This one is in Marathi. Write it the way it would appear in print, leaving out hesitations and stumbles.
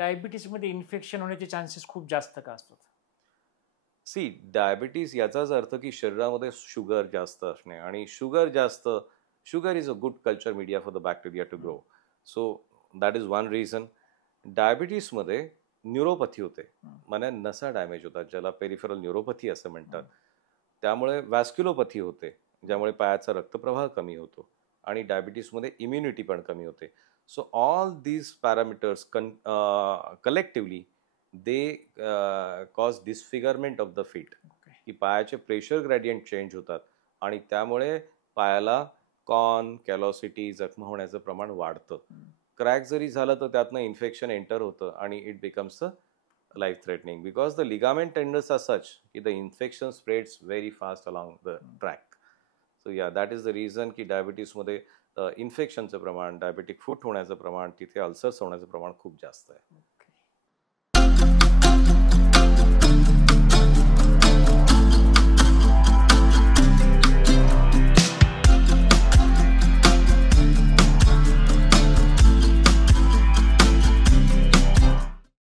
डायबिटीसमध्ये इन्फेक्शन होण्याचे चान्सेस खूप जास्त का असतात? सी डायबिटीज याचाच अर्थ की शरीरामध्ये शुगर जास्त असणे आणि sugar is a good culture media for the bacteria to grow. So that is one reason. डायबिटीसमध्ये न्यूरोपॅथी होते, म्हणजे नसा डॅमेज होतात, ज्याला पेरिफेरल न्यूरोपॅथी असं म्हणतात. त्यामुळे व्हॅस्क्युलोपॅथी होते, ज्यामुळे पायाचा रक्तप्रवाह कमी होतो आणि डायबिटीसमध्ये इम्युनिटी पण कमी होते. So all these parameters collectively they cause disfigurement of the feet, की पायाचे प्रेशर ग्रेडियंट चेंज होतात आणि त्यामुळे पायाला कॅलॉसिटी, जखमा होण्याचं प्रमाण वाढतं. क्रॅक जरी झालं तर त्यातनं इन्फेक्शन एंटर होतं आणि it becomes a life threatening because the ligament tendons are such की the infection spreads very fast along the track. So या दॅट इज द रिझन की डायबिटीसमध्ये इन्फेक्शनचं प्रमाण, डायबेटिक फूट होण्याचं प्रमाण, तिथे अल्सर्स होण्याचं प्रमाण खूप जास्त आहे.